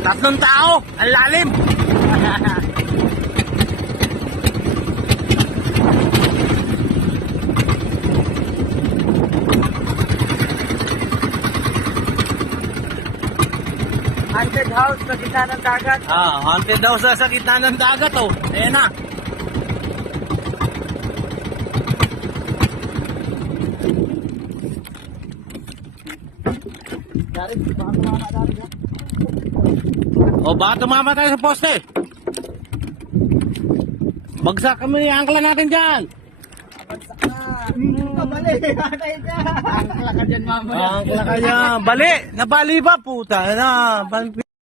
Tatlong tao, ang lalim. Haunted house sa gitna ng dagat. Haunted house sa gitna ng dagat, oh. Ayan na. O, baka tumama tayo sa poste. Bagsak kami, angkla natin dyan. Mali, patay ka. Angkla ka dyan, mama. Angkla ka dyan. Bali, nabali ba, puta?